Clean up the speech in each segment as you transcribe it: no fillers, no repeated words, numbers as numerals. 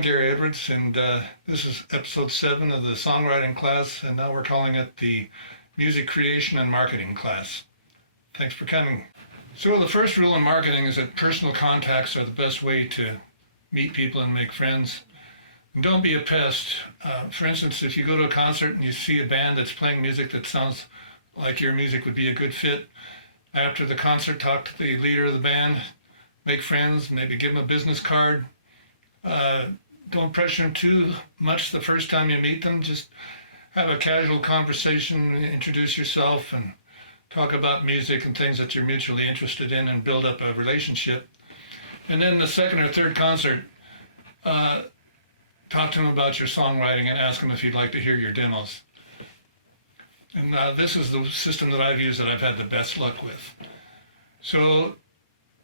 I'm Gary Edwards, and this is episode 7 of the songwriting class, and now we're calling it the music creation and marketing class. Thanks for coming. So the first rule in marketing is that personal contacts are the best way to meet people and make friends. And don't be a pest. For instance, if you go to a concert and you see a band that's playing music that sounds like your music would be a good fit, after the concert, talk to the leader of the band, make friends, maybe give them a business card. Don't pressure them too much the first time you meet them. Just have a casual conversation, introduce yourself, and talk about music and things that you're mutually interested in and build up a relationship. And then the second or third concert, talk to them about your songwriting and ask them if you'd like to hear your demos. And this is the system that I've used that I've had the best luck with. So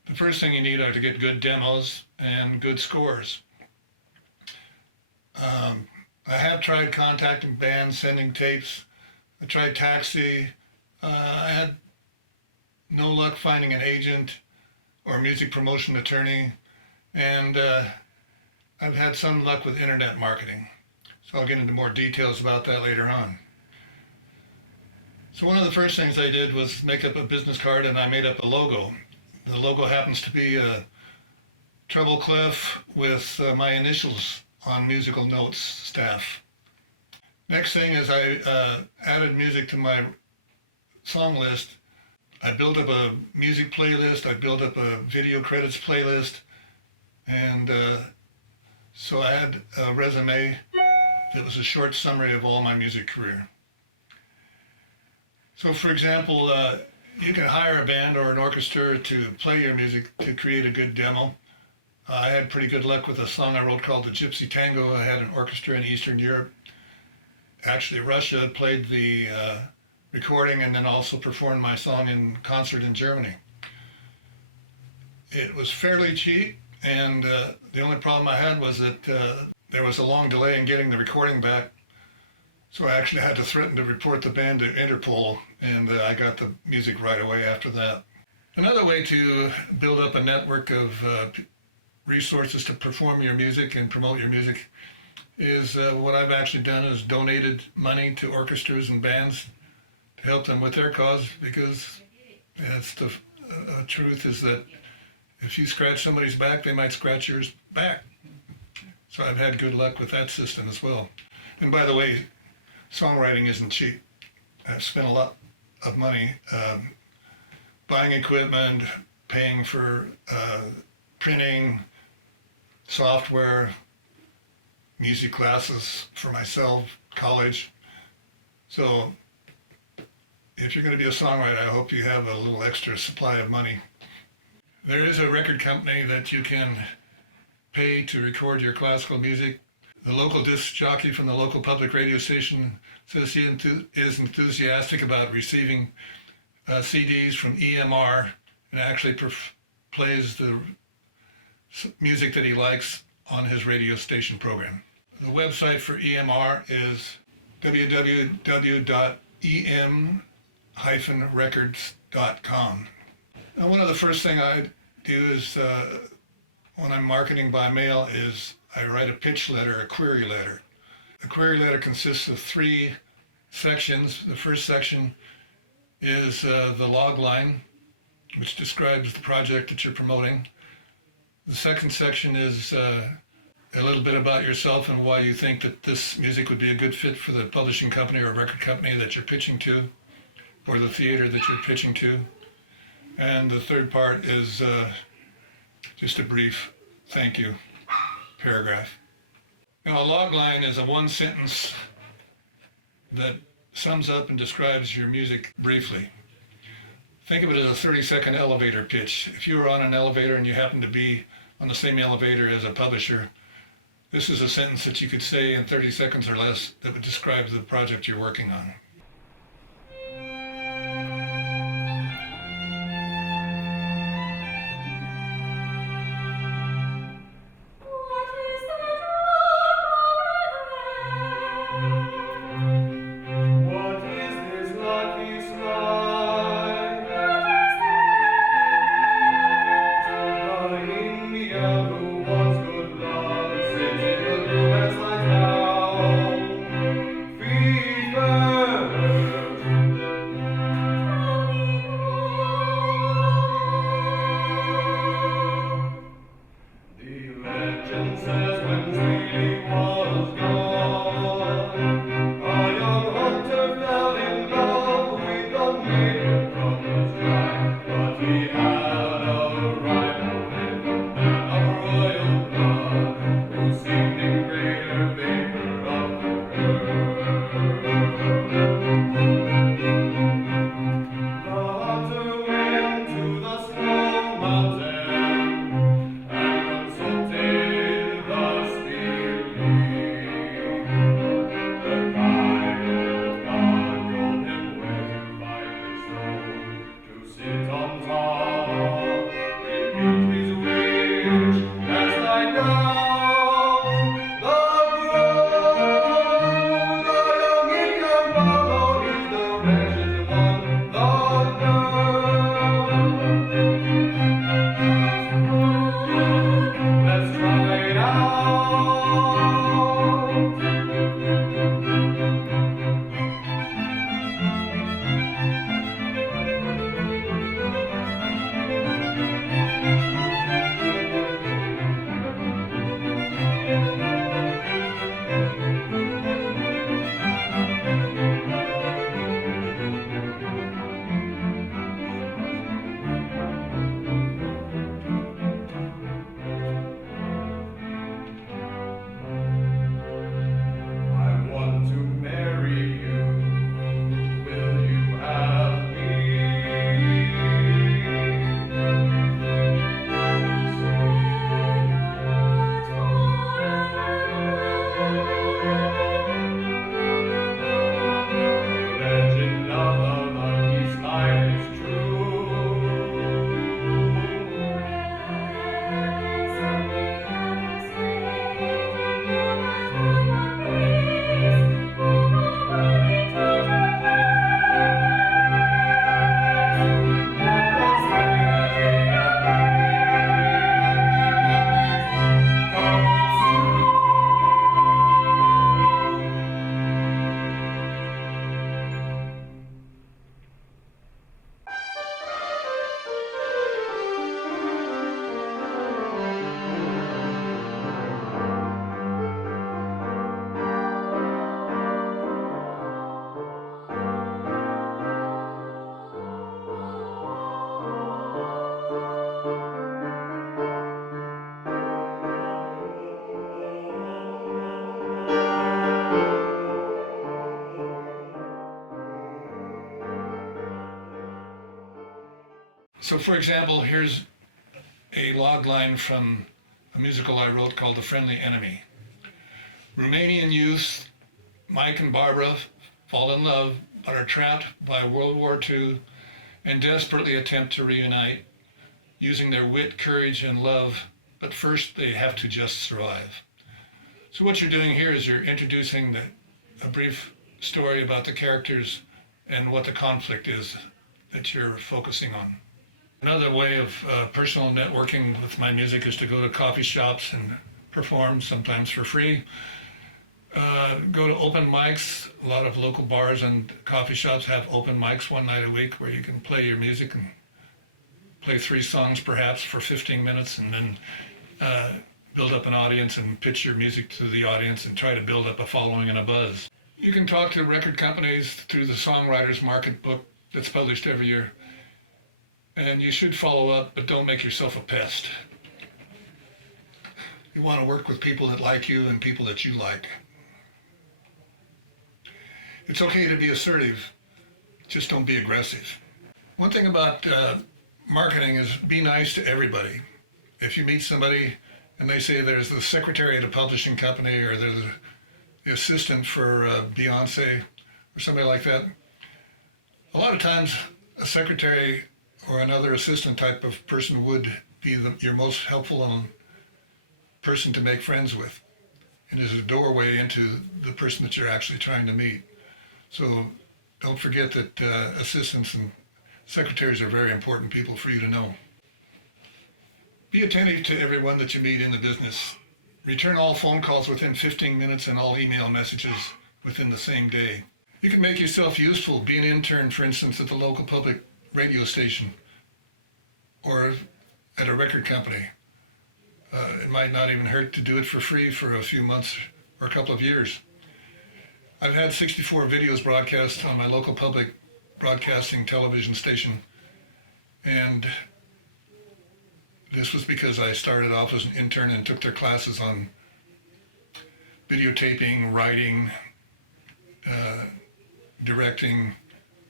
the first thing you need are to get good demos and good scores. I have tried contacting bands, sending tapes. I tried Taxi. I had no luck finding an agent or music promotion attorney. And I've had some luck with internet marketing. So I'll get into more details about that later on. So one of the first things I did was make up a business card, and I made up a logo. The logo happens to be a treble clef with my initials on musical notes staff. Next thing is I added music to my song list. I built up a music playlist, I built up a video credits playlist, and so I had a resume that was a short summary of all my music career. So for example, you can hire a band or an orchestra to play your music to create a good demo. I had pretty good luck with a song I wrote called the Gypsy Tango. I had an orchestra in Eastern Europe. Actually, Russia played the recording and then also performed my song in concert in Germany. It was fairly cheap, and the only problem I had was that there was a long delay in getting the recording back. So I actually had to threaten to report the band to Interpol, and I got the music right away after that. Another way to build up a network of resources to perform your music and promote your music is what I've actually done is donated money to orchestras and bands to help them with their cause, because that's the truth is that if you scratch somebody's back, they might scratch yours back. So I've had good luck with that system as well. And by the way, songwriting isn't cheap. I've spent a lot of money buying equipment, paying for printing, software, music classes for myself, college. So if you're going to be a songwriter, I hope you have a little extra supply of money. There is a record company that you can pay to record your classical music. The local disc jockey from the local public radio station says he is enthusiastic about receiving CDs from EMR and actually plays the music that he likes on his radio station program. The website for EMR is www.em-records.com. Now, one of the first things I do is when I'm marketing by mail is I write a pitch letter, a query letter. A query letter consists of 3 sections. The first section is the log line, which describes the project that you're promoting. The second section is a little bit about yourself and why you think that this music would be a good fit for the publishing company or record company that you're pitching to, or the theater that you're pitching to. And the third part is just a brief thank you paragraph. Now, a log line is a 1-sentence that sums up and describes your music briefly. Think of it as a 30-second elevator pitch. If you were on an elevator and you happen to be on the same elevator as a publisher, this is a sentence that you could say in 30 seconds or less that would describe the project you're working on. Who was good love, sits in So for example, here's a log line from a musical I wrote called The Friendly Enemy. Romanian youth, Mike and Barbara, fall in love but are trapped by World War II and desperately attempt to reunite using their wit, courage, and love, but first they have to just survive. So what you're doing here is you're introducing a brief story about the characters and what the conflict is that you're focusing on. Another way of personal networking with my music is to go to coffee shops and perform, sometimes for free. Go to open mics. A lot of local bars and coffee shops have open mics one night a week where you can play your music and play 3 songs perhaps for 15 minutes and then build up an audience and pitch your music to the audience and try to build up a following and a buzz. You can talk to record companies through the Songwriters Market book that's published every year. And you should follow up, but don't make yourself a pest. You want to work with people that like you and people that you like. It's okay to be assertive, just don't be aggressive. One thing about marketing is be nice to everybody. If you meet somebody and they say there's the secretary at a publishing company or there's the assistant for Beyonce or somebody like that, a lot of times a secretary or another assistant type of person would be your most helpful person to make friends with, and is a doorway into the person that you're actually trying to meet. So don't forget that assistants and secretaries are very important people for you to know. Be attentive to everyone that you meet in the business. Return all phone calls within 15 minutes and all email messages within the same day. You can make yourself useful. Be an intern, for instance, at the local public radio station or at a record company. It might not even hurt to do it for free for a few months or a couple of years. I've had 64 videos broadcast on my local public broadcasting television station, and this was because I started off as an intern and took their classes on videotaping, writing, directing,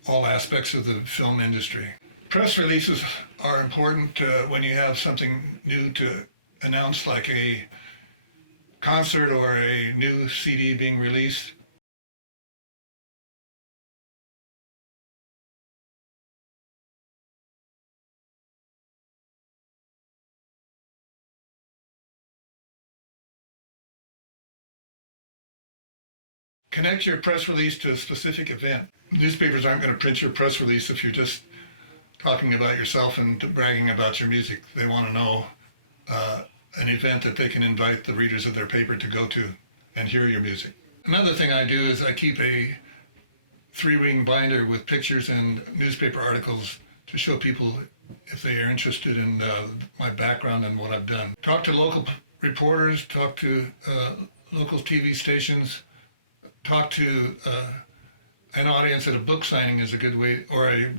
all aspects of the film industry. Press releases are important when you have something new to announce, like a concert or a new CD being released. Connect your press release to a specific event. Newspapers aren't going to print your press release if you're just talking about yourself and bragging about your music. They want to know an event that they can invite the readers of their paper to go to and hear your music. Another thing I do is I keep a 3-ring binder with pictures and newspaper articles to show people if they are interested in my background and what I've done. Talk to local reporters, talk to local TV stations, talk to an audience at a book signing is a good way, or a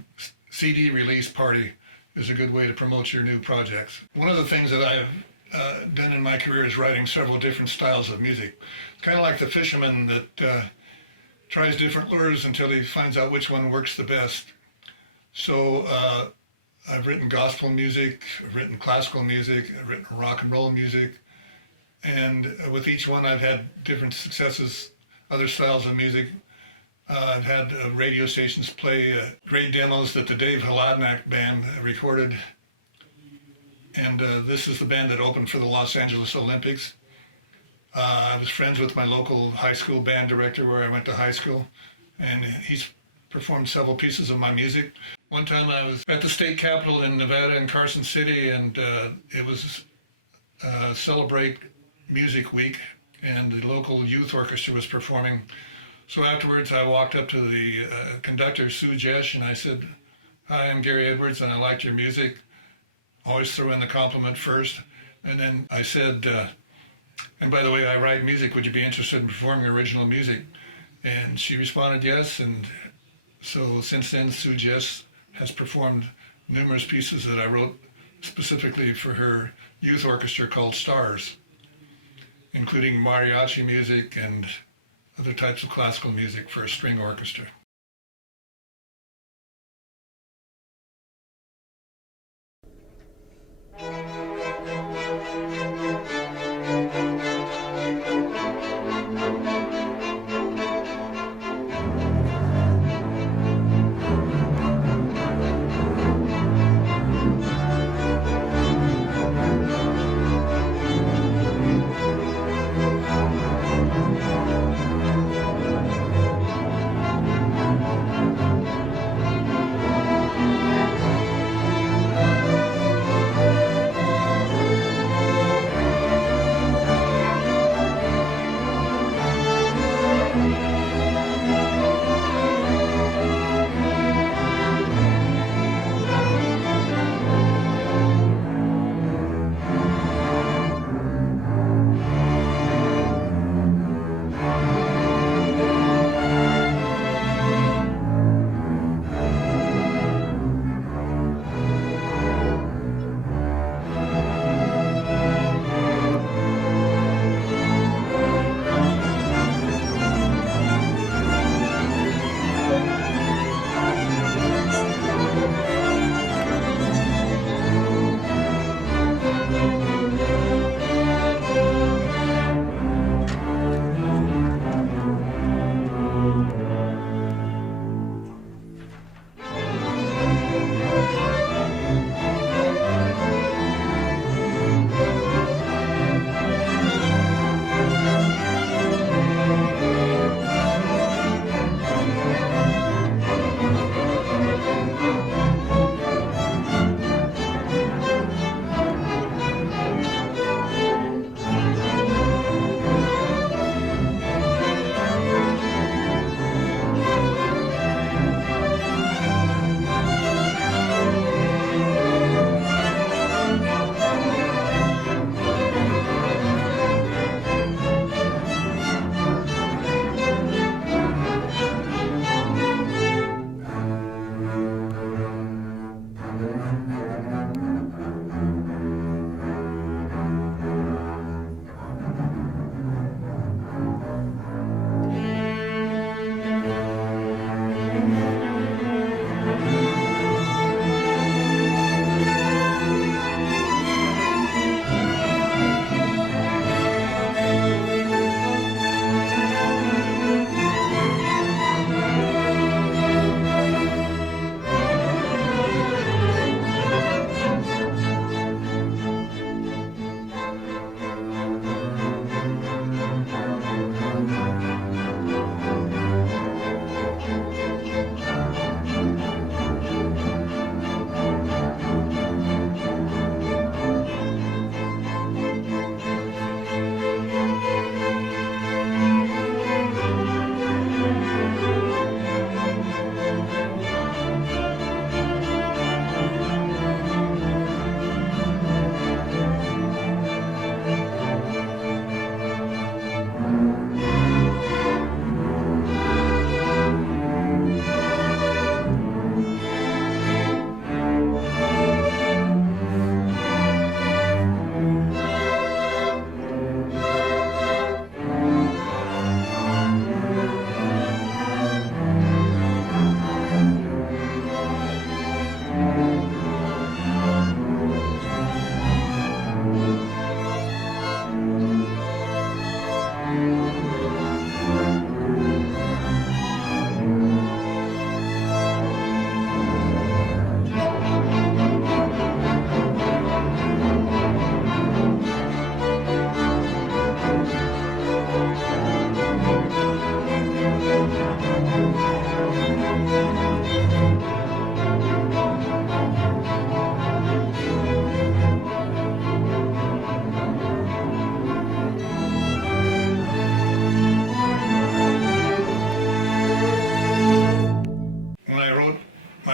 CD release party is a good way to promote your new projects. One of the things that I've done in my career is writing several different styles of music. It's kind of like the fisherman that tries different lures until he finds out which one works the best. So I've written gospel music, I've written classical music, I've written rock and roll music, and with each one I've had different successes, other styles of music. I've had radio stations play great demos that the Dave Hladnak band recorded. And this is the band that opened for the Los Angeles Olympics. I was friends with my local high school band director where I went to high school, and he's performed several pieces of my music. One time I was at the state capitol in Nevada in Carson City, and it was Celebrate Music Week, and the local youth orchestra was performing. So afterwards I walked up to the conductor, Sue Jesh, and I said, "Hi, I'm Gary Edwards and I liked your music." Always throw in the compliment first. And then I said, "And by the way, I write music. Would you be interested in performing original music?" And she responded yes. And so since then, Sue Jesh has performed numerous pieces that I wrote specifically for her youth orchestra called Stars, including mariachi music and other types of classical music for a string orchestra.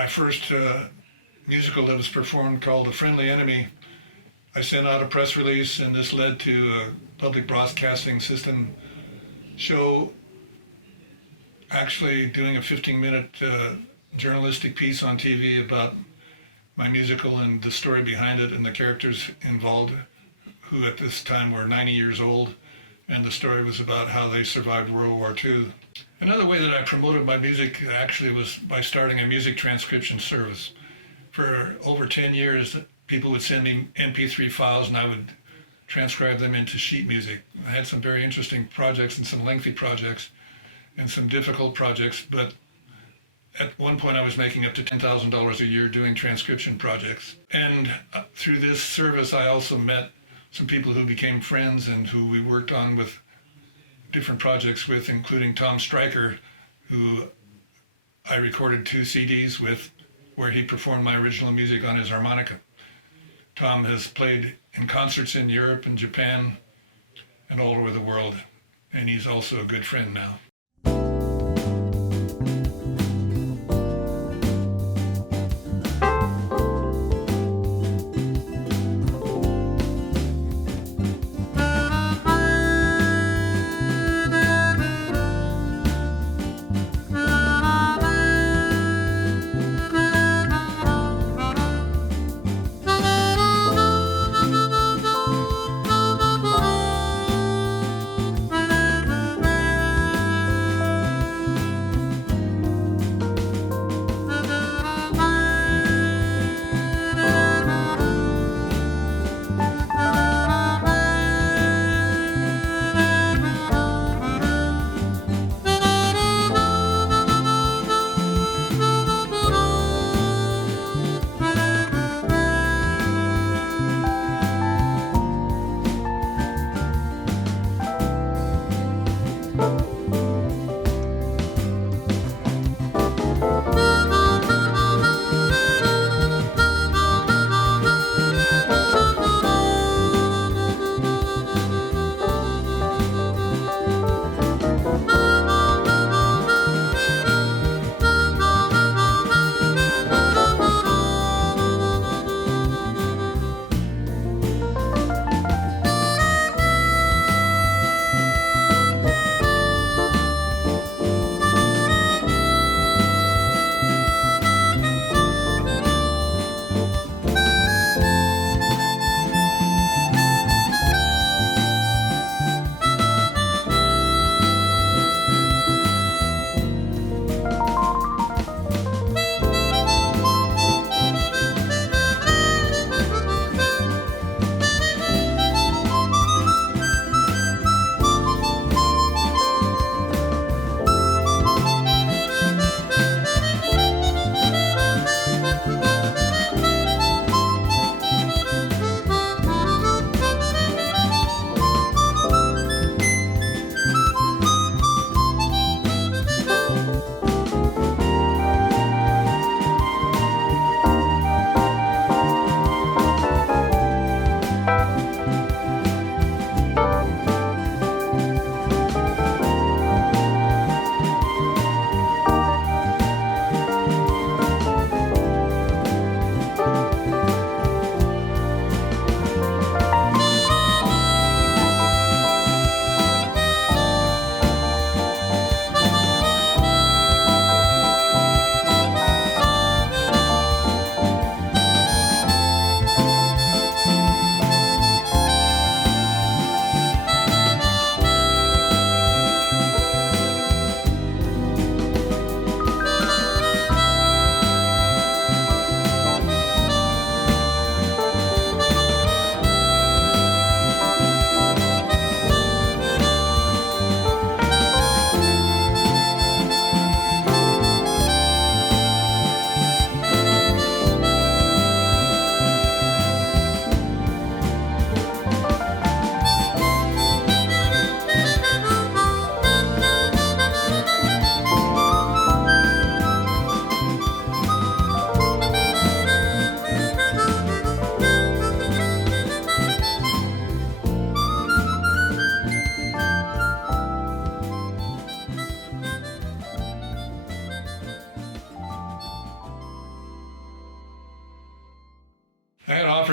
my first musical that was performed called The Friendly Enemy, I sent out a press release, and this led to a public broadcasting system show actually doing a 15-minute journalistic piece on TV about my musical and the story behind it and the characters involved, who at this time were 90 years old, and the story was about how they survived World War II. Another way that I promoted my music actually was by starting a music transcription service. For over 10 years, people would send me MP3 files and I would transcribe them into sheet music. I had some very interesting projects and some lengthy projects and some difficult projects, but at one point I was making up to $10,000 a year doing transcription projects. And through this service, I also met some people who became friends and who we worked on with different projects with, including Tom Stryker, who I recorded 2 CDs with, where he performed my original music on his harmonica. Tom has played in concerts in Europe and Japan and all over the world, and he's also a good friend now.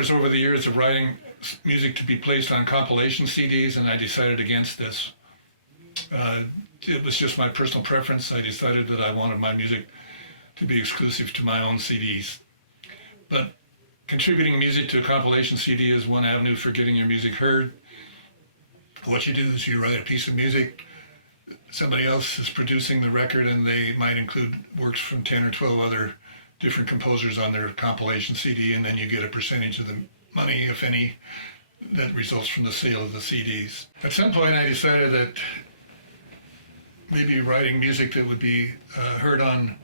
offers over the years of writing music to be placed on compilation CDs, and I decided against this. It was just my personal preference. I decided that I wanted my music to be exclusive to my own CDs. But contributing music to a compilation CD is one avenue for getting your music heard. What you do is you write a piece of music, somebody else is producing the record, and they might include works from 10 or 12 other different composers on their compilation CD, and then you get a percentage of the money, if any, that results from the sale of the CDs. At some point I decided that maybe writing music that would be heard on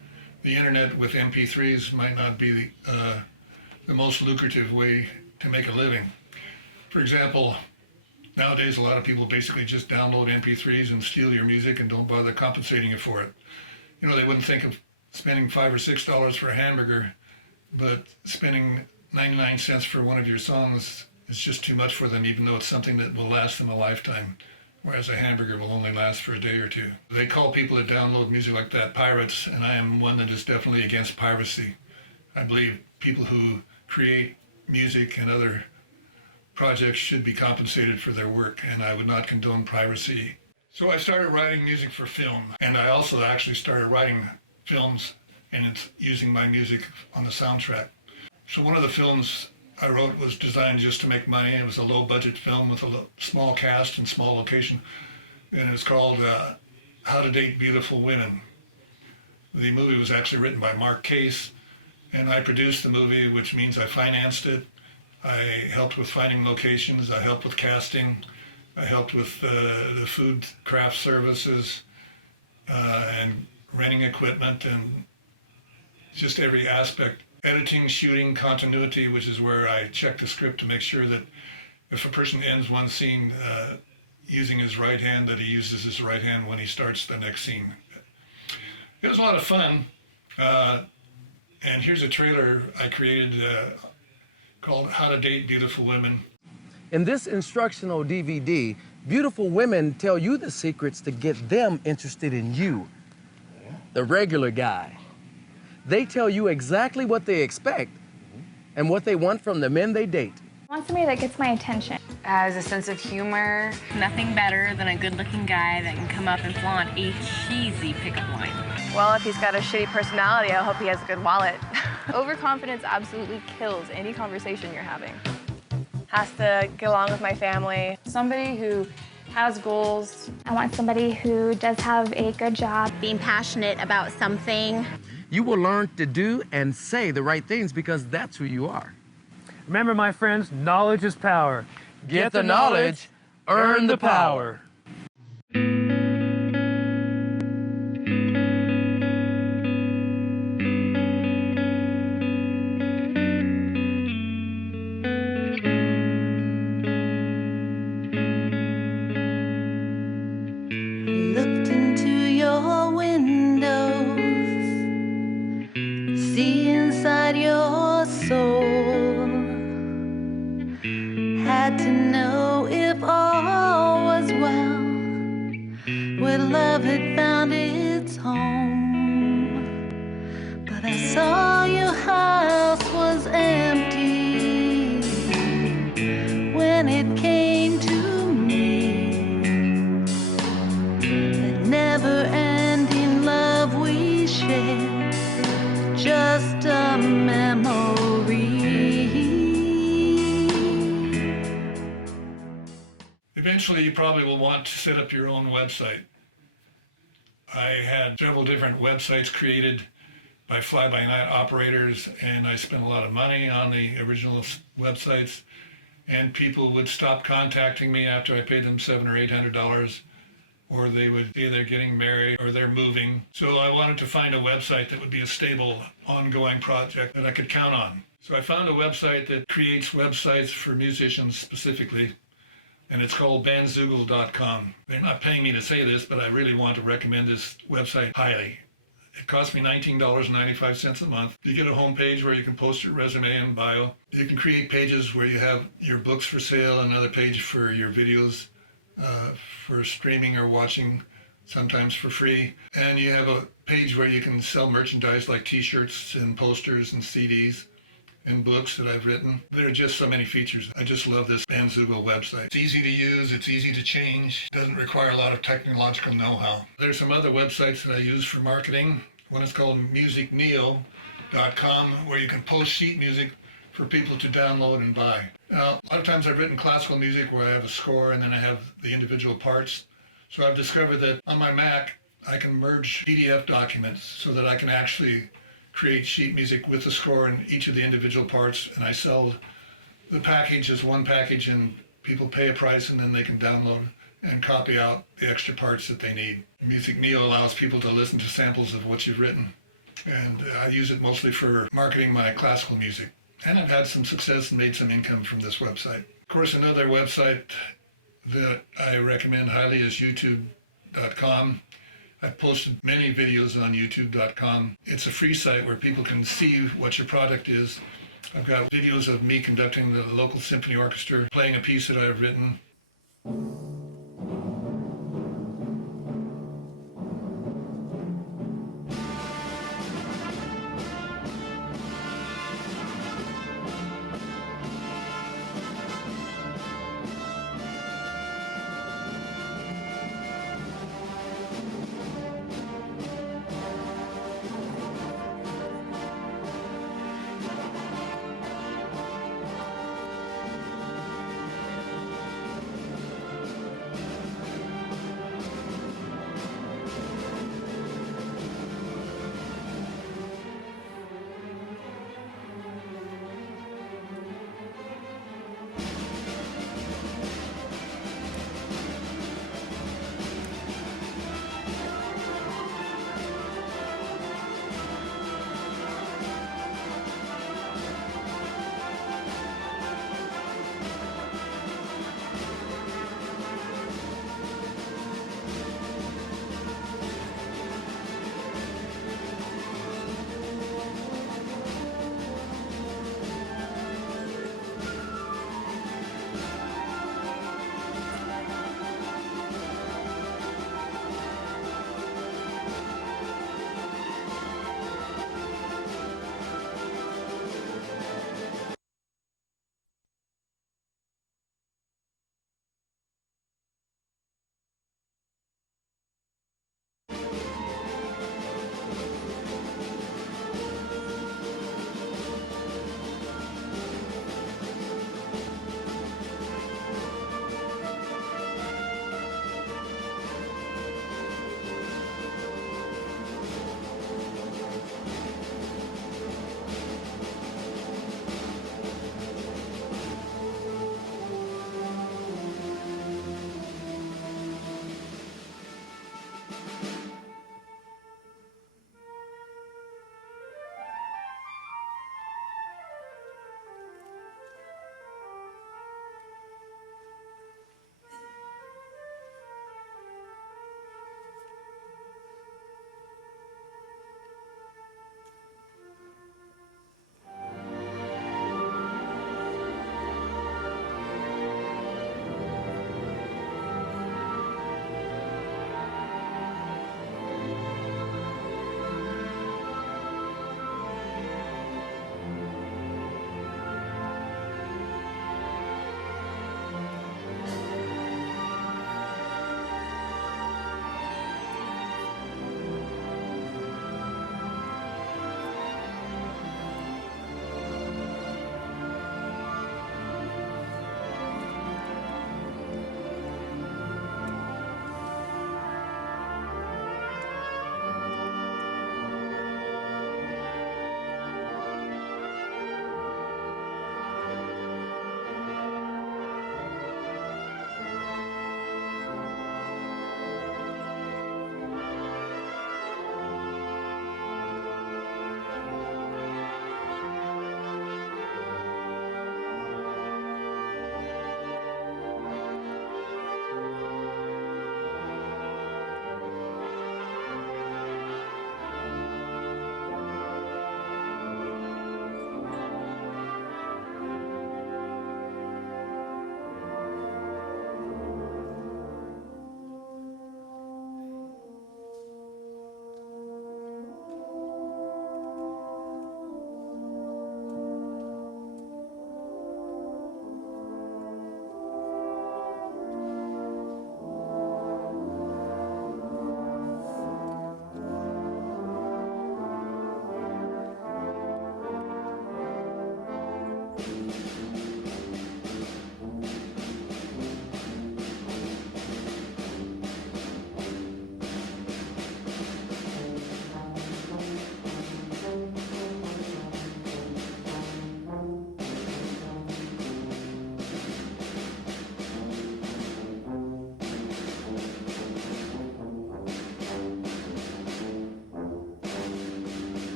the internet with MP3s might not be the most lucrative way to make a living. For example, nowadays a lot of people basically just download MP3s and steal your music and don't bother compensating you for it. You know, they wouldn't think of spending $5 or $6 for a hamburger, but spending 99 cents for one of your songs is just too much for them, even though it's something that will last them a lifetime, whereas a hamburger will only last for a day or two. They call people that download music like that pirates, and I am one that is definitely against piracy. I believe people who create music and other projects should be compensated for their work, and I would not condone piracy. So I started writing music for film, and I also actually started writing films and it's using my music on the soundtrack. So one of the films I wrote was designed just to make money. It was a low-budget film with a small cast and small location, and it was called How to Date Beautiful Women. The movie was actually written by Mark Case, and I produced the movie, which means I financed it. I helped with finding locations, I helped with casting, I helped with the food craft services, and renting equipment, and just every aspect. Editing, shooting, continuity, which is where I check the script to make sure that if a person ends one scene using his right hand, that he uses his right hand when he starts the next scene. It was a lot of fun. And here's a trailer I created called How to Date Beautiful Women. In this instructional DVD, beautiful women tell you the secrets to get them interested in you, the regular guy. They tell you exactly what they expect and what they want from the men they date. I want somebody that gets my attention. Has a sense of humor. Nothing better than a good-looking guy that can come up and flaunt a cheesy pickup line. Well, if he's got a shitty personality, I hope he has a good wallet. Overconfidence absolutely kills any conversation you're having. Has to get along with my family. Somebody who has goals. I want somebody who does have a good job. Being passionate about something. You will learn to do and say the right things because that's who you are. Remember, my friends, knowledge is power. Get the knowledge, earn the power. Looked into your windows, see inside your soul. Had to know if all was well, where love had found its home. But I saw your house was empty when it came to me. That never-ending love we shared, just a memory. Eventually, you probably will want to set up your own website. I had several different websites created by fly-by-night operators, and I spent a lot of money on the original websites, and people would stop contacting me after I paid them $700 or $800, or they would say they're getting married or they're moving. So I wanted to find a website that would be a stable, ongoing project that I could count on. So I found a website that creates websites for musicians specifically, and it's called bandzoogle.com. They're not paying me to say this, but I really want to recommend this website highly. It cost me $19.95 a month. You get a homepage where you can post your resume and bio. You can create pages where you have your books for sale, another page for your videos for streaming or watching, sometimes for free. And you have a page where you can sell merchandise like t-shirts and posters and CDs. and books that I've written. There are just so many features. I just love this Bandzoogle website. It's easy to use, it's easy to change, doesn't require a lot of technological know-how. There's some other websites that I use for marketing. One is called musicneo.com, where you can post sheet music for people to download and buy. Now, a lot of times I've written classical music where I have a score and then I have the individual parts. So I've discovered that on my Mac, I can merge PDF documents so that I can actually create sheet music with the score and each of the individual parts, and I sell the package as one package, and people pay a price and then they can download and copy out the extra parts that they need. Music Neo allows people to listen to samples of what you've written, and I use it mostly for marketing my classical music. And I've had some success and made some income from this website. Of course, another website that I recommend highly is youtube.com. I've posted many videos on youtube.com. It's a free site where people can see what your product is. I've got videos of me conducting the local symphony orchestra, playing a piece that I've written.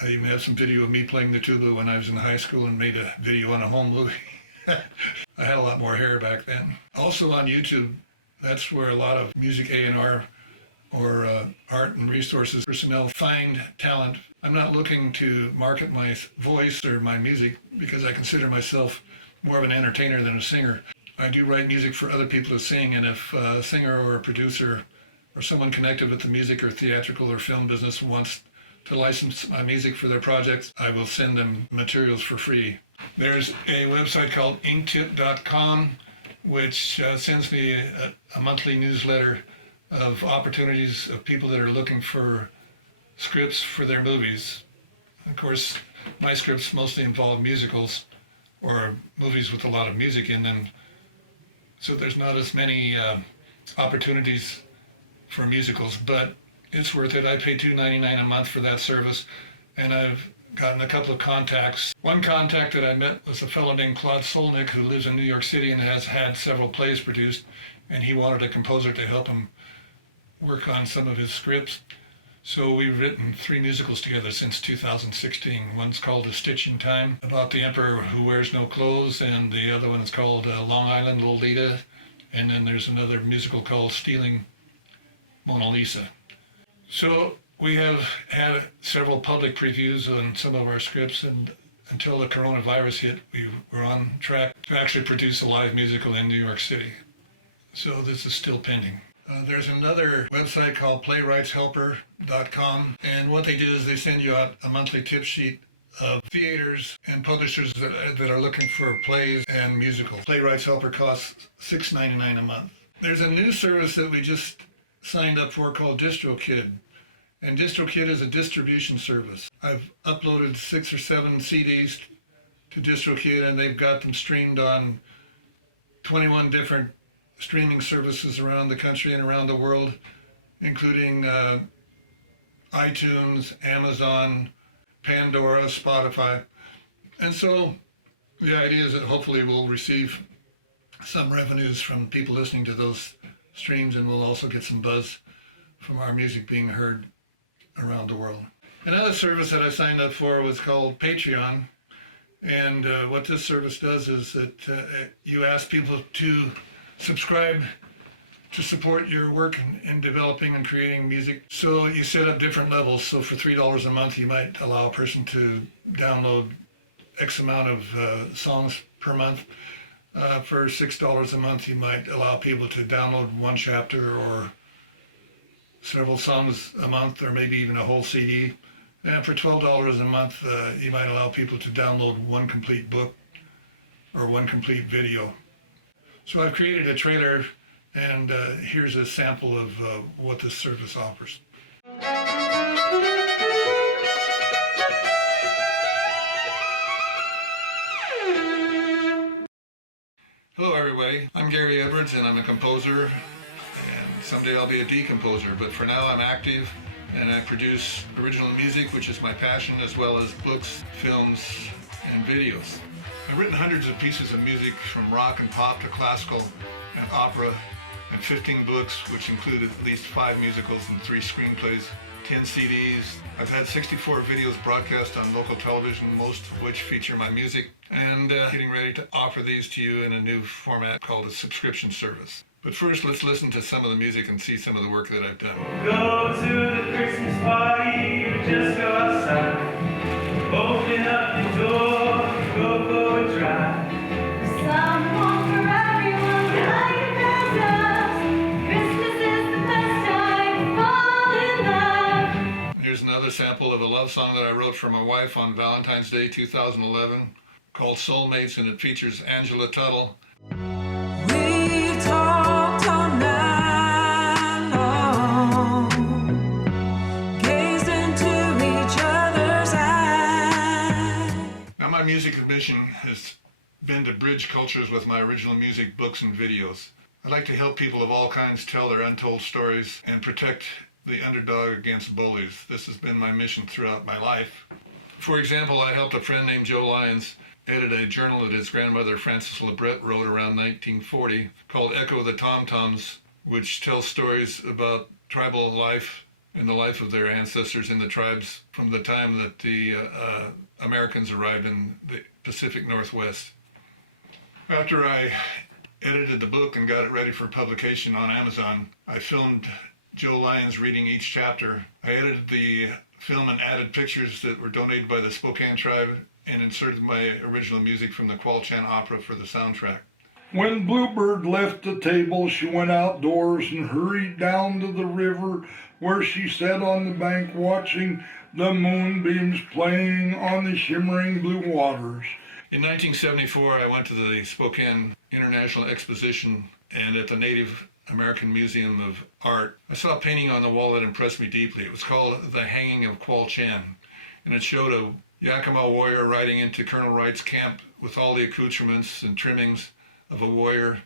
I even have some video of me playing the tuba when I was in high school and made a video on a home movie. I had a lot more hair back then. Also on YouTube, that's where a lot of music A&R or art and resources personnel find talent. I'm not looking to market my voice or my music because I consider myself more of an entertainer than a singer. I do write music for other people to sing, and if a singer or a producer or someone connected with the music or theatrical or film business wants to license my music for their projects, I will send them materials for free. There's a website called inktip.com, which sends me a monthly newsletter of opportunities of people that are looking for scripts for their movies. Of course, my scripts mostly involve musicals or movies with a lot of music in them, so there's not as many opportunities for musicals, but it's worth it. I pay $2.99 a month for that service, and I've gotten a couple of contacts. One contact that I met was a fellow named Claude Solnick, who lives in New York City and has had several plays produced, and he wanted a composer to help him work on some of his scripts. So we've written 3 musicals together since 2016. One's called A Stitch in Time, about the emperor who wears no clothes, and the other one is called Long Island Lolita, and then there's another musical called Stealing Mona Lisa. So we have had several public previews on some of our scripts, and until the coronavirus hit, we were on track to actually produce a live musical in New York City. So this is still pending. There's another website called playwrightshelper.com, and what they do is they send you out a monthly tip sheet of theaters and publishers that are looking for plays and musicals. Playwrights Helper costs $6.99 a month. There's a new service that we just signed up for called DistroKid, And DistroKid is a distribution service. I've uploaded 6 or 7 CDs to DistroKid, and they've got them streamed on 21 different streaming services around the country and around the world, including iTunes, Amazon, Pandora, Spotify. And so the idea is that hopefully we'll receive some revenues from people listening to those streams, and we'll also get some buzz from our music being heard around the world. Another service that I signed up for was called Patreon. And what this service does is that you ask people to subscribe to support your work in developing and creating music. So you set up different levels. So for $3 a month, you might allow a person to download X amount of songs per month. For $6 a month, you might allow people to download 1 chapter or several songs a month, or maybe even a whole CD. And for $12 a month, you might allow people to download 1 complete book or 1 complete video. So I've created a trailer, and here's a sample of what this service offers. Hello everybody, I'm Gary Edwards, and I'm a composer, and someday I'll be a decomposer, but for now I'm active, and I produce original music, which is my passion, as well as books, films, and videos. I've written hundreds of pieces of music, from rock and pop to classical and opera, and 15 books, which include at least 5 musicals and 3 screenplays, 10 CDs. I've had 64 videos broadcast on local television, most of which feature my music, and getting ready to offer these to you in a new format called a subscription service. But first, let's listen to some of the music and see some of the work that I've done. Go to the Christmas party or just go outside. Open up the door, go for a drive. Someone for everyone, like a does. Christmas is the best time to fall in love. Here's another sample of a love song that I wrote for my wife on Valentine's Day 2011 called Soulmates, and it features Angela Tuttle. We talked all night long, gazed into each other's eyes. Now, my music mission has been to bridge cultures with my original music, books, and videos. I'd like to help people of all kinds tell their untold stories and protect the underdog against bullies. This has been my mission throughout my life. For example, I helped a friend named Joe Lyons edit a journal that his grandmother Frances LeBret wrote around 1940 called Echo of the Tom-Toms, which tells stories about tribal life and the life of their ancestors in the tribes from the time that the Americans arrived in the Pacific Northwest. After I edited the book and got it ready for publication on Amazon, I filmed Joe Lyons reading each chapter. I edited the film and added pictures that were donated by the Spokane tribe, and inserted my original music from the Qualchan Opera for the soundtrack. When Bluebird left the table, she went outdoors and hurried down to the river, where she sat on the bank watching the moonbeams playing on the shimmering blue waters. In 1974, I went to the Spokane International Exposition, and at the Native American Museum of Art, I saw a painting on the wall that impressed me deeply. It was called The Hanging of Qualchan, and it showed a Yakima warrior riding into Colonel Wright's camp with all the accoutrements and trimmings of a warrior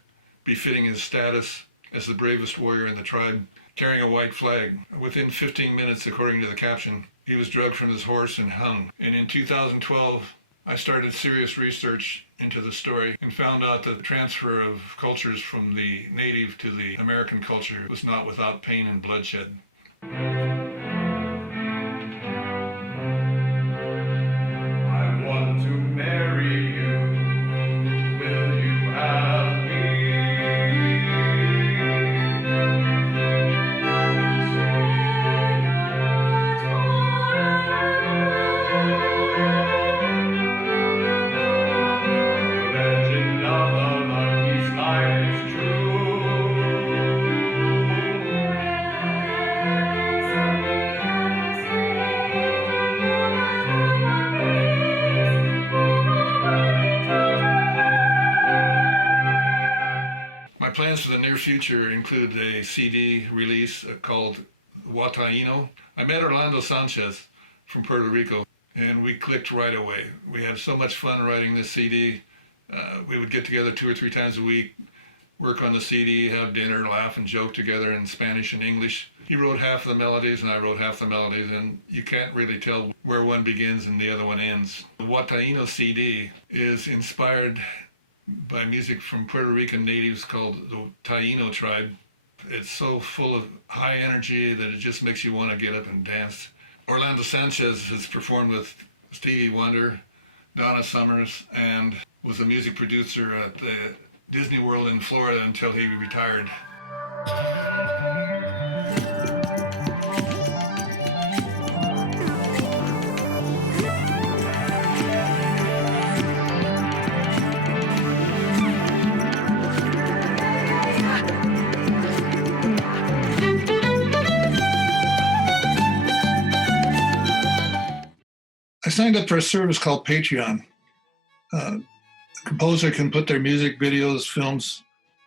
befitting his status as the bravest warrior in the tribe, carrying a white flag. Within 15 minutes, according to the caption, he was dragged from his horse and hung. And in 2012, I started serious research into the story and found out that the transfer of cultures from the native to the American culture was not without pain and bloodshed. Plans for the near future include a CD release called Huataino. I met Orlando Sanchez from Puerto Rico, and we clicked right away. We had so much fun writing this CD. We would get together 2 or 3 times a week, work on the CD, have dinner, laugh and joke together in Spanish and English. He wrote half the melodies and I wrote half the melodies, and you can't really tell where one begins and the other one ends. The Huataino CD is inspired by music from Puerto Rican natives called the Taino tribe. It's so full of high energy that it just makes you want to get up and dance. Orlando Sanchez has performed with Stevie Wonder, Donna Summers, and was a music producer at the Disney World in Florida until he retired. I signed up for a service called Patreon. A composer can put their music, videos, films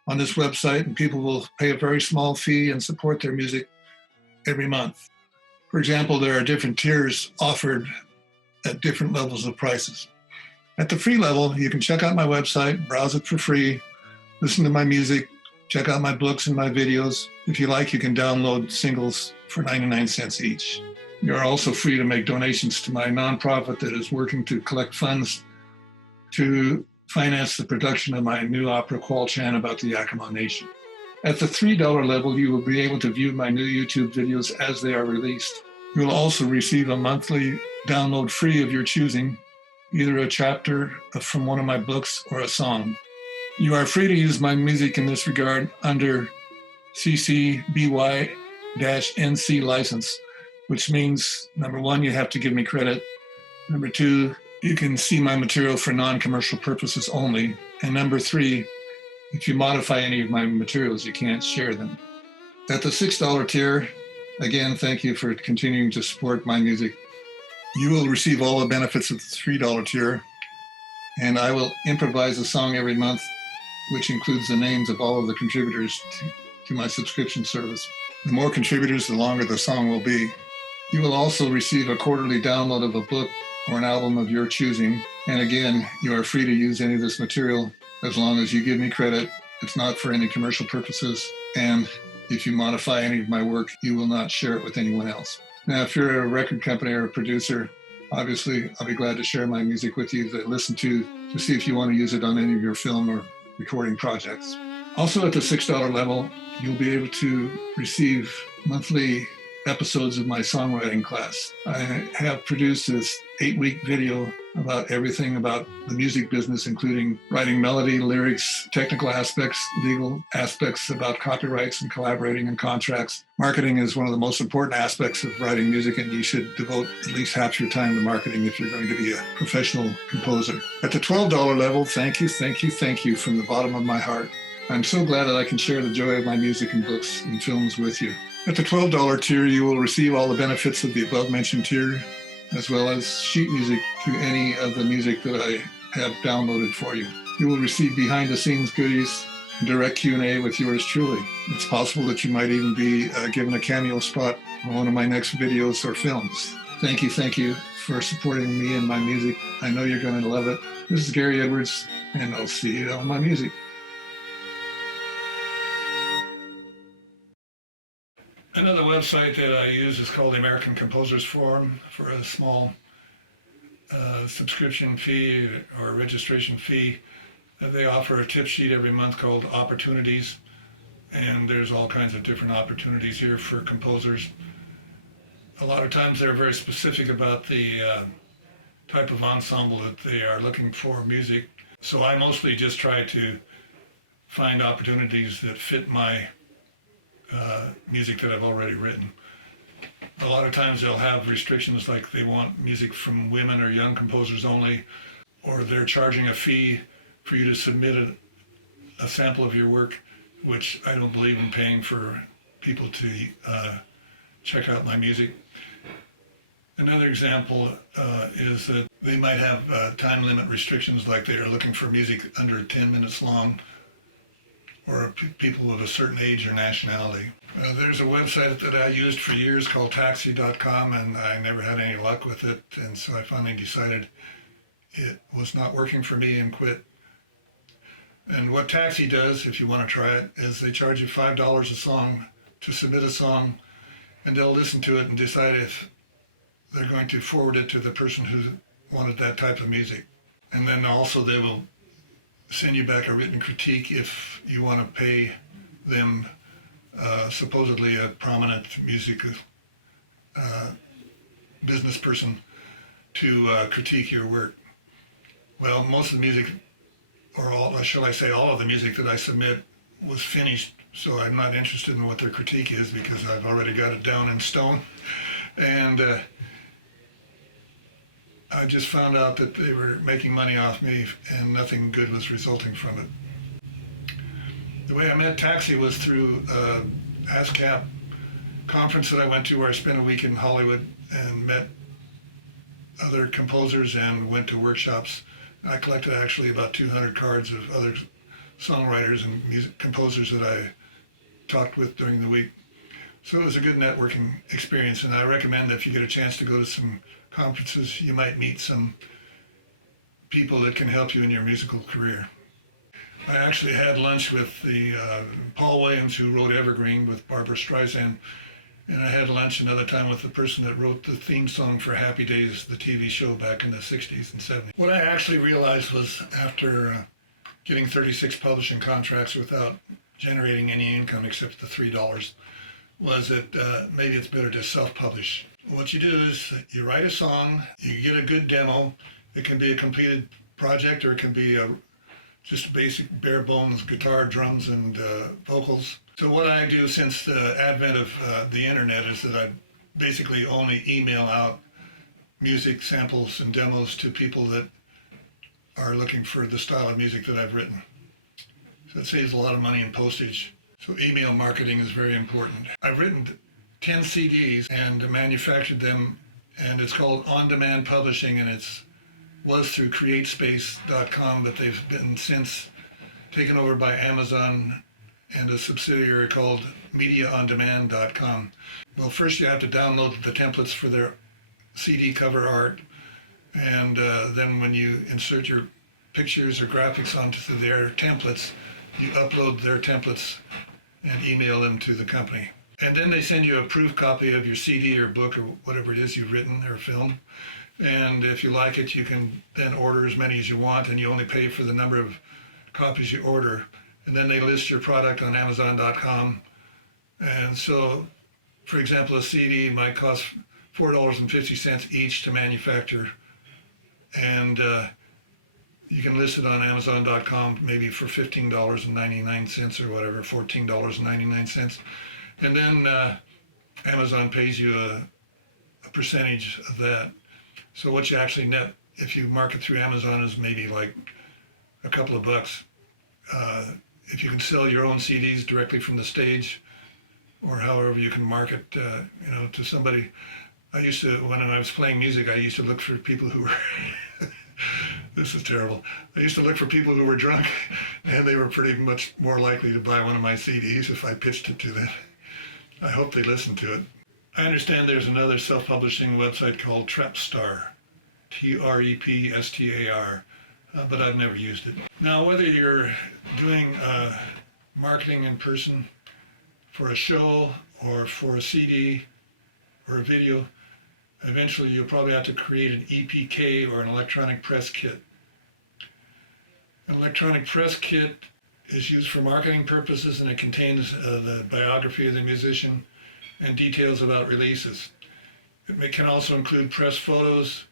on this website, and people will pay a very small fee and support their music every month. For example, there are different tiers offered at different levels of prices. At the free level, you can check out my website, browse it for free, listen to my music, check out my books and my videos. If you like, you can download singles for 99 cents each. You're also free to make donations to my nonprofit that is working to collect funds to finance the production of my new opera Qual Chan about the Yakama Nation. At the $3 level, you will be able to view my new YouTube videos as they are released. You will also receive a monthly download free of your choosing, either a chapter from one of my books or a song. You are free to use my music in this regard under CC BY-NC license, which means, number one, you have to give me credit. Number two, you can see my material for non-commercial purposes only. And number three, if you modify any of my materials, you can't share them. At the $6 tier, again, thank you for continuing to support my music. You will receive all the benefits of the $3 tier, and I will improvise a song every month, which includes the names of all of the contributors to my subscription service. The more contributors, the longer the song will be. You will also receive a quarterly download of a book or an album of your choosing. And again, you are free to use any of this material as long as you give me credit. It's not for any commercial purposes. And if you modify any of my work, you will not share it with anyone else. Now, if you're a record company or a producer, obviously, I'll be glad to share my music with you to listen to see if you want to use it on any of your film or recording projects. Also at the $6 level, you'll be able to receive monthly episodes of my songwriting class. I have produced this 8-week video about everything about the music business, including writing melody, lyrics, technical aspects, legal aspects about copyrights and collaborating and contracts. Marketing is one of the most important aspects of writing music, and you should devote at least half your time to marketing if you're going to be a professional composer. At the $12 level, thank you from the bottom of my heart. I'm so glad that I can share the joy of my music and books and films with you. At the $12 tier, you will receive all the benefits of the above-mentioned tier, as well as sheet music to any of the music that I have downloaded for you. You will receive behind-the-scenes goodies and direct Q&A with yours truly. It's possible that you might even be given a cameo spot on one of my next videos or films. Thank you for supporting me and my music. I know you're going to love it. This is Gary Edwards, and I'll see you on my music. Another website that I use is called the American Composers Forum for a small subscription fee or registration fee. They offer a tip sheet every month called Opportunities, and there's all kinds of different opportunities here for composers. A lot of times they're very specific about the type of ensemble that they are looking for music. So I mostly just try to find opportunities that fit my music that I've already written. A lot of times they'll have restrictions like they want music from women or young composers only, or they're charging a fee for you to submit a sample of your work, which I don't believe in paying for people to check out my music. Another example is that they might have time limit restrictions, like they are looking for music under 10 minutes long, or people of a certain age or nationality. There's a website that I used for years called Taxi.com, and I never had any luck with it, and so I finally decided it was not working for me and quit. And what Taxi does, if you want to try it, is they charge you $5 a song to submit a song, and they'll listen to it and decide if they're going to forward it to the person who wanted that type of music. And then also they will send you back a written critique if you want to pay them supposedly a prominent music business person to critique your work. Well, most of the music, or all, shall I say all of the music that I submit was finished, so I'm not interested in what their critique is because I've already got it down in stone. And I just found out that they were making money off me and nothing good was resulting from it. The way I met Taxi was through ASCAP conference that I went to where I spent a week in Hollywood and met other composers and went to workshops. I collected actually about 200 cards of other songwriters and music composers that I talked with during the week. So it was a good networking experience, and I recommend that if you get a chance to go to some conferences, you might meet some people that can help you in your musical career. I actually had lunch with the Paul Williams, who wrote Evergreen with Barbara Streisand, and I had lunch another time with the person that wrote the theme song for Happy Days, the TV show back in the 60s and 70s. What I actually realized was after getting 36 publishing contracts without generating any income except the $3, was that maybe it's better to self-publish. What you do is you write a song, you get a good demo. It can be a completed project or it can be just basic bare bones guitar, drums, and vocals. So what I do since the advent of the internet is that I basically only email out music samples and demos to people that are looking for the style of music that I've written. So it saves a lot of money in postage. So email marketing is very important. I've written 10 CDs and manufactured them, and it's called On Demand Publishing, and was through CreateSpace.com, but they've been since taken over by Amazon and a subsidiary called MediaOnDemand.com. Well, first you have to download the templates for their CD cover art, and then when you insert your pictures or graphics onto their templates, you upload their templates and email them to the company. And then they send you a proof copy of your CD or book or whatever it is you've written or filmed. And if you like it, you can then order as many as you want, and you only pay for the number of copies you order. And then they list your product on Amazon.com. And so, for example, a CD might cost $4.50 each to manufacture. And you can list it on Amazon.com maybe for $15.99 or whatever, $14.99. And then Amazon pays you a percentage of that. So what you actually net, if you market through Amazon, is maybe like a couple of bucks. If you can sell your own CDs directly from the stage, or however you can market, to somebody. I used to, when I was playing music, I used to look for people who were, this is terrible. I used to look for people who were drunk, and they were pretty much more likely to buy one of my CDs if I pitched it to them. I hope they listened to it. I understand there's another self-publishing website called Trepstar, Trepstar, but I've never used it. Now, whether you're doing marketing in person for a show or for a CD or a video, eventually you'll probably have to create an EPK or an electronic press kit. An electronic press kit is used for marketing purposes, and it contains the biography of the musician and details about releases. It can also include press photos,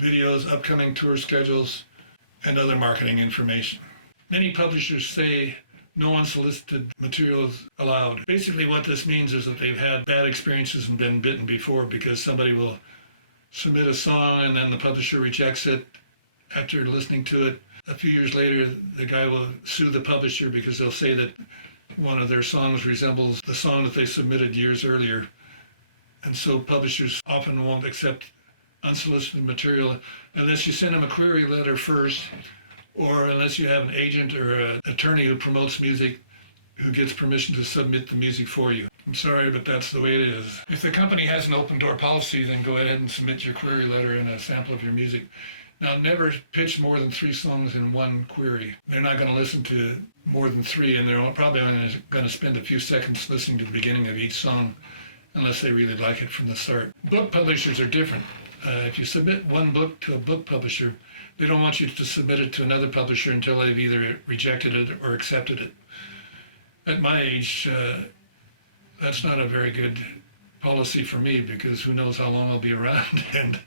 videos, upcoming tour schedules, and other marketing information. Many publishers say no unsolicited materials allowed. Basically what this means is that they've had bad experiences and been bitten before, because somebody will submit a song and then the publisher rejects it after listening to it. A few years later, the guy will sue the publisher because they'll say that one of their songs resembles the song that they submitted years earlier. And so publishers often won't accept unsolicited material unless you send them a query letter first, or unless you have an agent or an attorney who promotes music who gets permission to submit the music for you. I'm sorry, but that's the way it is. If the company has an open door policy, then go ahead and submit your query letter and a sample of your music. Now, never pitch more than 3 songs in one query. They're not going to listen to more than 3, and they're probably only going to spend a few seconds listening to the beginning of each song unless they really like it from the start. Book publishers are different. If you submit one book to a book publisher, they don't want you to submit it to another publisher until they've either rejected it or accepted it. At my age, that's not a very good policy for me, because who knows how long I'll be around. And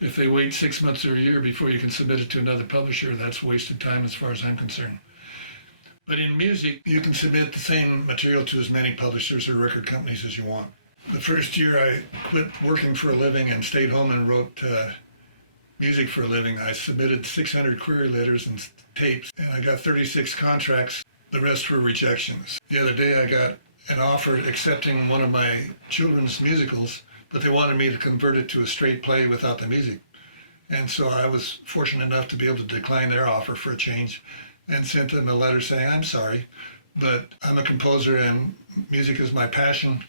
if they wait 6 months or a year before you can submit it to another publisher, that's wasted time as far as I'm concerned. But in music, you can submit the same material to as many publishers or record companies as you want. The first year I quit working for a living and stayed home and wrote music for a living, I submitted 600 query letters and tapes, and I got 36 contracts. The rest were rejections. The other day I got an offer accepting one of my children's musicals, but they wanted me to convert it to a straight play without the music. And so I was fortunate enough to be able to decline their offer for a change and sent them a letter saying, I'm sorry, but I'm a composer and music is my passion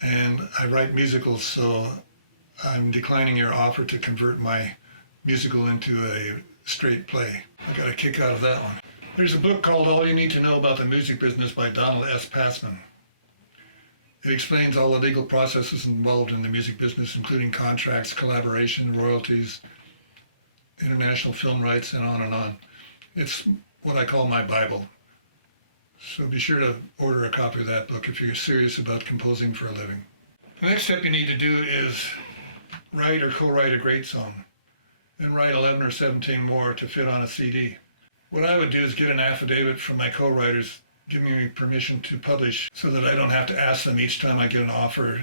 and I write musicals, so I'm declining your offer to convert my musical into a straight play. I got a kick out of that one. There's a book called All You Need to Know About the Music Business by Donald S. Passman. It explains all the legal processes involved in the music business, including contracts, collaboration, royalties, international film rights, and on and on. It's what I call my Bible. So be sure to order a copy of that book if you're serious about composing for a living. The next step you need to do is write or co-write a great song, then write 11 or 17 more to fit on a CD. What I would do is get an affidavit from my co-writers giving me permission to publish so that I don't have to ask them each time I get an offer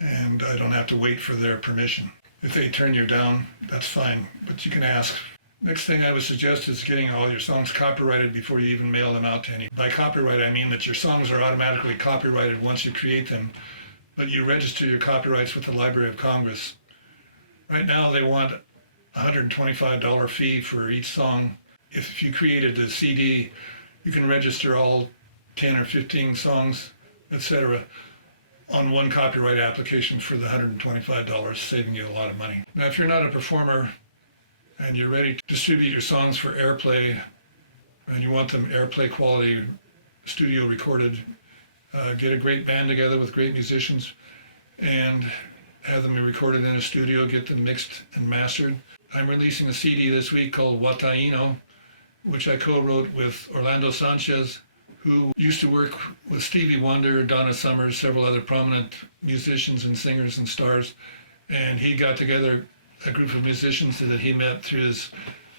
and I don't have to wait for their permission. If they turn you down, that's fine, but you can ask. Next thing I would suggest is getting all your songs copyrighted before you even mail them out to any. By copyright, I mean that your songs are automatically copyrighted once you create them, but you register your copyrights with the Library of Congress. Right now, they want a $125 fee for each song. If you created a CD, you can register all 10 or 15 songs, etc., on one copyright application for the $125, saving you a lot of money. Now, if you're not a performer and you're ready to distribute your songs for airplay, and you want them airplay quality, studio recorded, get a great band together with great musicians and have them recorded in a studio, get them mixed and mastered. I'm releasing a CD this week called Wataino, which I co-wrote with Orlando Sanchez, who used to work with Stevie Wonder, Donna Summers, several other prominent musicians and singers and stars. And he got together a group of musicians that he met through his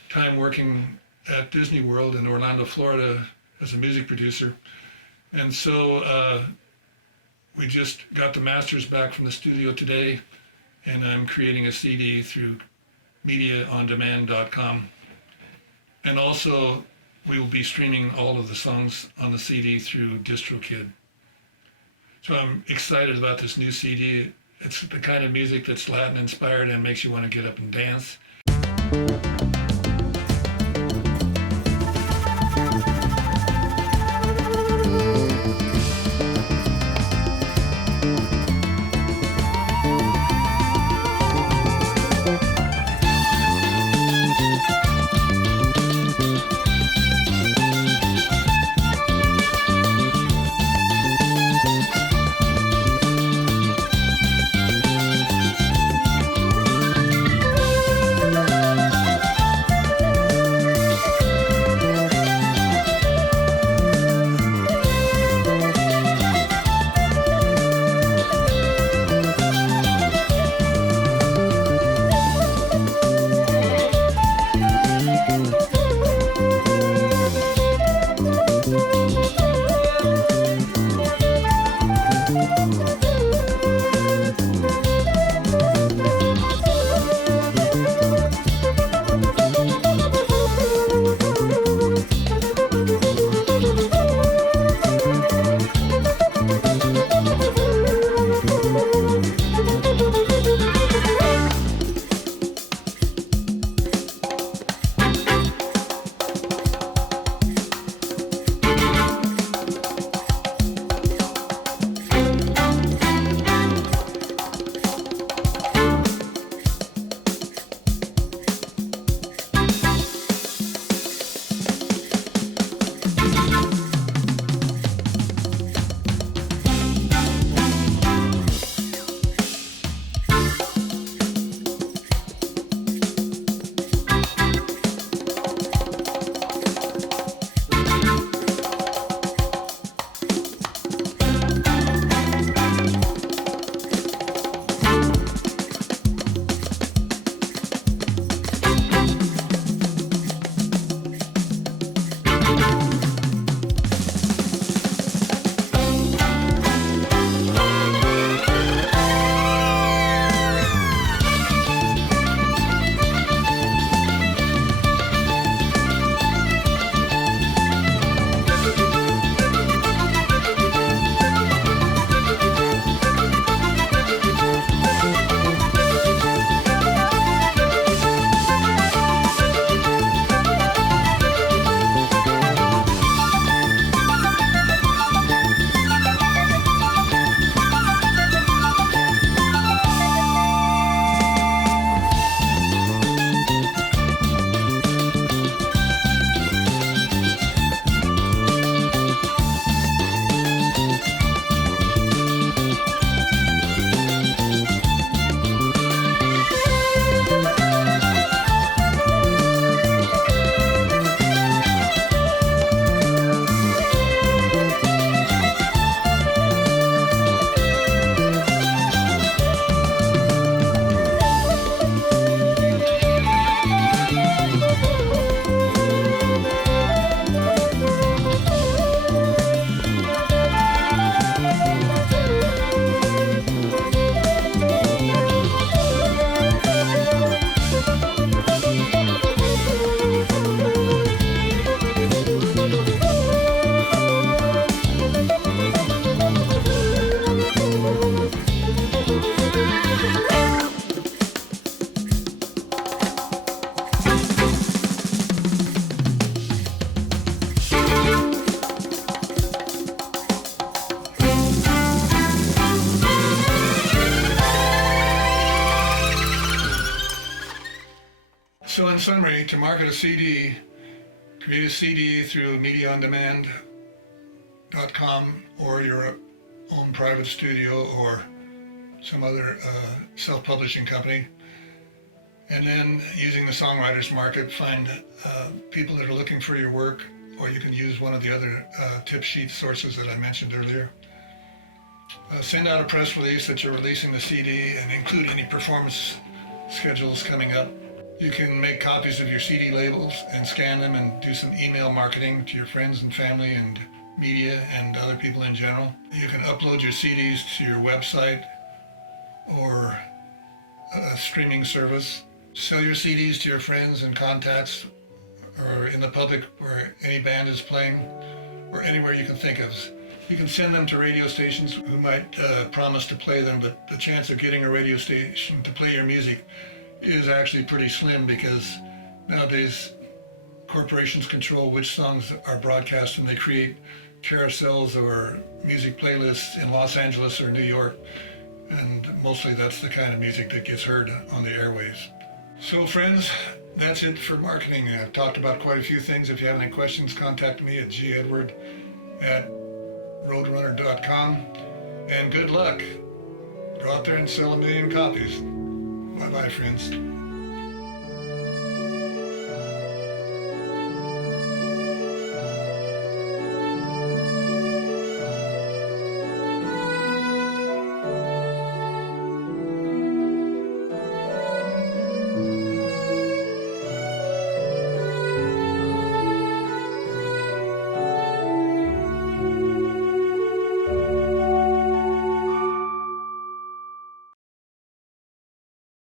time working at Disney World in Orlando, Florida as a music producer. And so we just got the masters back from the studio today, and I'm creating a CD through MediaOnDemand.com. And also, we will be streaming all of the songs on the CD through DistroKid. So I'm excited about this new CD. It's the kind of music that's Latin inspired and makes you want to get up and dance. So in summary, to market a CD, create a CD through MediaOnDemand.com or your own private studio or some other self-publishing company. And then using the songwriters market, find people that are looking for your work, or you can use one of the other tip sheet sources that I mentioned earlier. Send out a press release that you're releasing the CD and include any performance schedules coming up. You can make copies of your CD labels and scan them and do some email marketing to your friends and family and media and other people in general. You can upload your CDs to your website or a streaming service. Sell your CDs to your friends and contacts or in the public where any band is playing or anywhere you can think of. You can send them to radio stations who might promise to play them, but the chance of getting a radio station to play your music is actually pretty slim because nowadays corporations control which songs are broadcast and they create carousels or music playlists in Los Angeles or New York. And mostly that's the kind of music that gets heard on the airwaves. So friends, that's it for marketing. I've talked about quite a few things. If you have any questions, contact me at gedward@roadrunner.com. And good luck. Go out there and sell 1 million copies. Bye-bye, friends.